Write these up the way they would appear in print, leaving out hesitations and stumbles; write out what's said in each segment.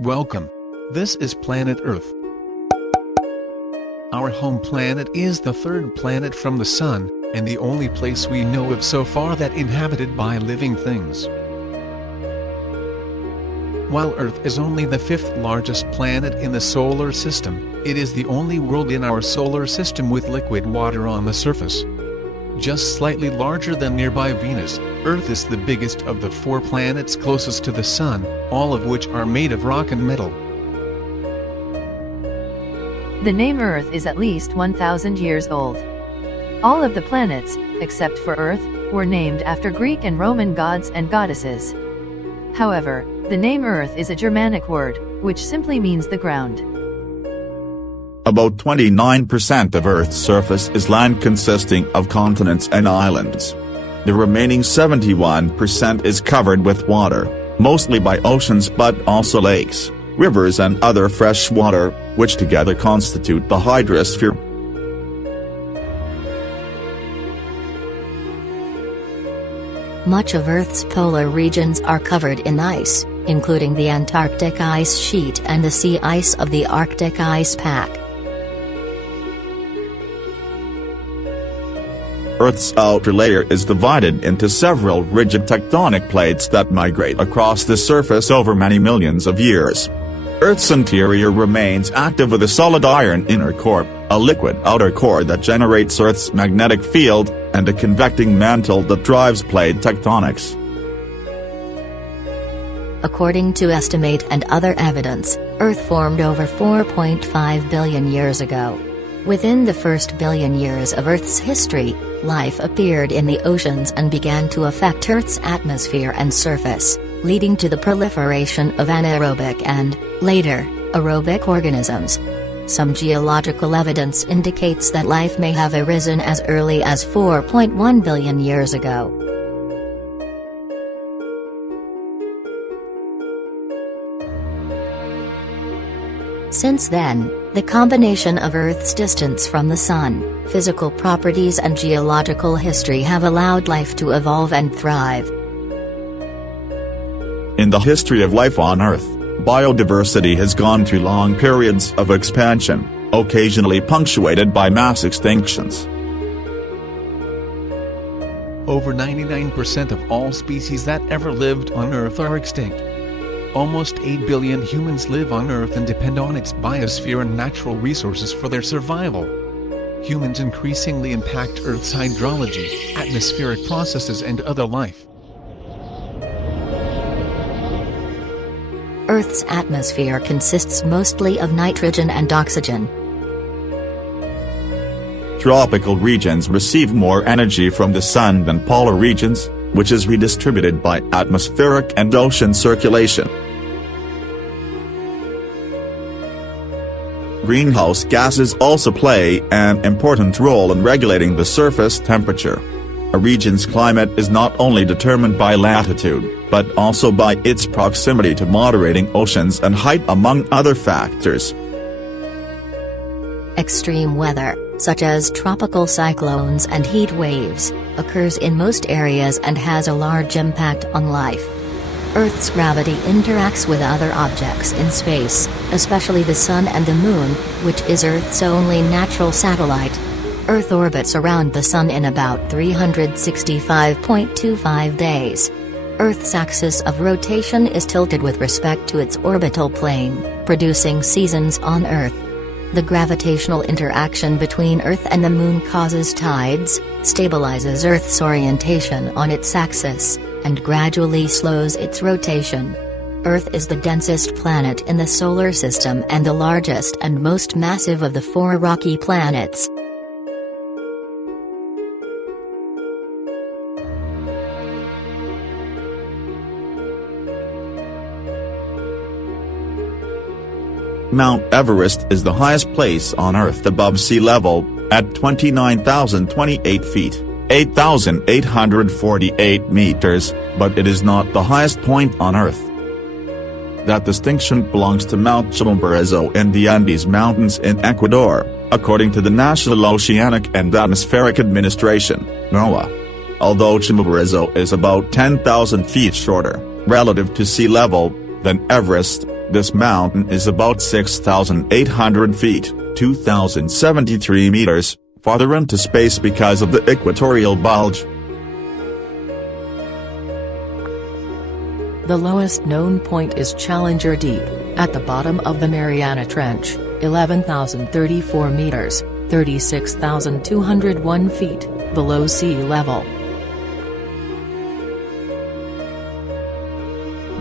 Welcome. This is planet Earth. Our home planet is the third planet from the Sun, and the only place we know of so far that inhabited by living things. While Earth is only the fifth largest planet in the solar system, it is the only world in our solar system with liquid water on the surface. Just slightly larger than nearby Venus, Earth is the biggest of the four planets closest to the Sun, all of which are made of rock and metal. The name Earth is at least 1,000 years old. All of the planets, except for Earth, were named after Greek and Roman gods and goddesses. However, the name Earth is a Germanic word, which simply means the ground. About 29% of Earth's surface is land consisting of continents and islands. The remaining 71% is covered with water, mostly by oceans but also lakes, rivers and other fresh water, which together constitute the hydrosphere. Much of Earth's polar regions are covered in ice, including the Antarctic ice sheet and the sea ice of the Arctic ice pack. Earth's outer layer is divided into several rigid tectonic plates that migrate across the surface over many millions of years. Earth's interior remains active with a solid iron inner core, a liquid outer core that generates Earth's magnetic field, and a convecting mantle that drives plate tectonics. According to estimate and other evidence, Earth formed over 4.5 billion years ago. Within the first billion years of Earth's history, life appeared in the oceans and began to affect Earth's atmosphere and surface, leading to the proliferation of anaerobic and, later, aerobic organisms. Some geological evidence indicates that life may have arisen as early as 4.1 billion years ago. Since then, the combination of Earth's distance from the Sun, physical properties and geological history have allowed life to evolve and thrive. In the history of life on Earth, biodiversity has gone through long periods of expansion, occasionally punctuated by mass extinctions. Over 99% of all species that ever lived on Earth are extinct. Almost 8 billion humans live on Earth and depend on its biosphere and natural resources for their survival. Humans increasingly impact Earth's hydrology, atmospheric processes and other life. Earth's atmosphere consists mostly of nitrogen and oxygen. Tropical regions receive more energy from the Sun than polar regions, which is redistributed by atmospheric and ocean circulation. Greenhouse gases also play an important role in regulating the surface temperature. A region's climate is not only determined by latitude, but also by its proximity to moderating oceans and height among other factors. Extreme weather, such as tropical cyclones and heat waves, occurs in most areas and has a large impact on life. Earth's gravity interacts with other objects in space, especially the Sun and the Moon, which is Earth's only natural satellite. Earth orbits around the Sun in about 365.25 days. Earth's axis of rotation is tilted with respect to its orbital plane, producing seasons on Earth. The gravitational interaction between Earth and the Moon causes tides, stabilizes Earth's orientation on its axis, and gradually slows its rotation. Earth is the densest planet in the solar system and the largest and most massive of the four rocky planets. Mount Everest is the highest place on Earth above sea level, at 29,028 feet, 8,848 meters, but it is not the highest point on Earth. That distinction belongs to Mount Chimborazo in the Andes Mountains in Ecuador, according to the National Oceanic and Atmospheric Administration, NOAA. Although Chimborazo is about 10,000 feet shorter, relative to sea level, than Everest, This mountain is about 6,800 feet, 2,073 meters, farther into space because of the equatorial bulge. The lowest known point is Challenger Deep, at the bottom of the Mariana Trench, 11,034 meters, 36,201 feet, below sea level.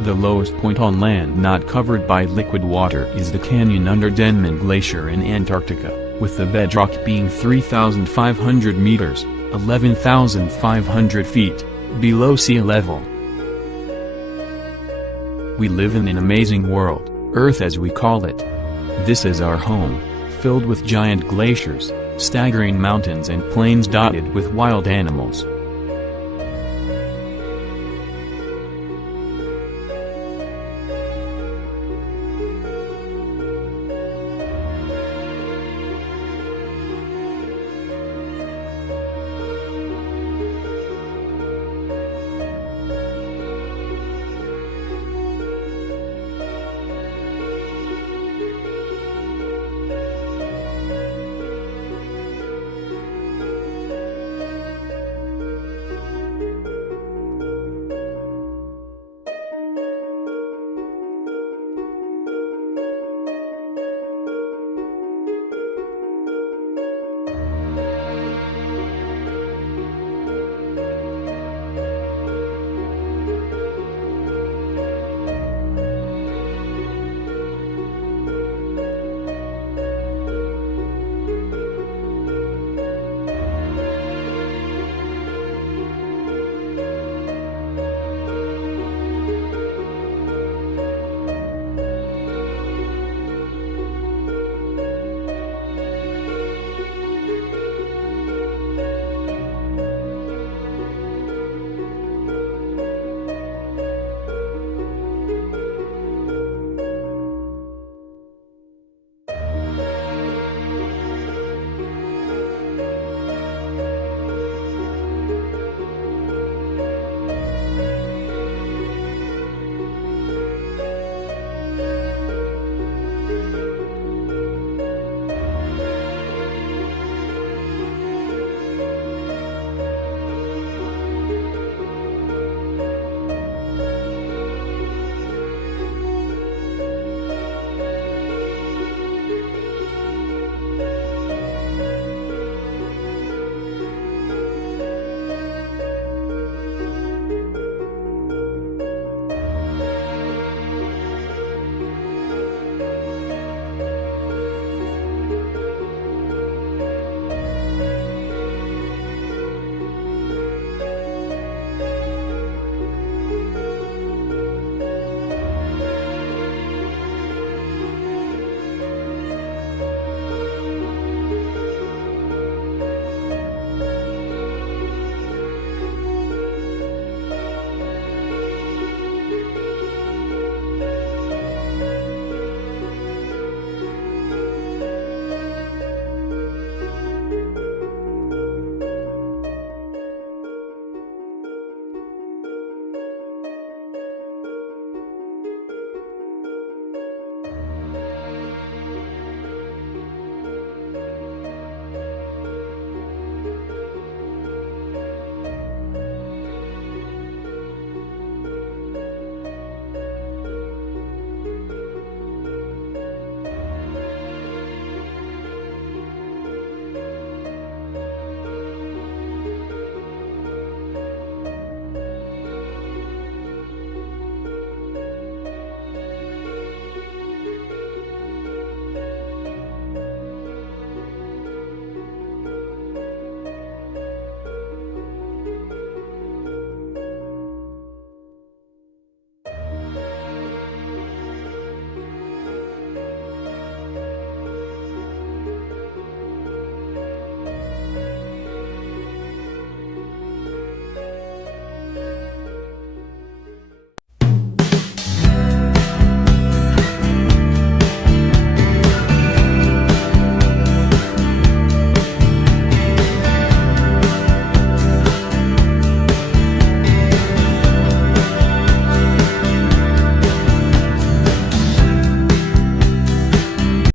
The lowest point on land not covered by liquid water is the canyon under Denman Glacier in Antarctica, with the bedrock being 3,500 meters, 11,500 feet, below sea level. We live in an amazing world, Earth as we call it. This is our home, filled with giant glaciers, staggering mountains and plains dotted with wild animals.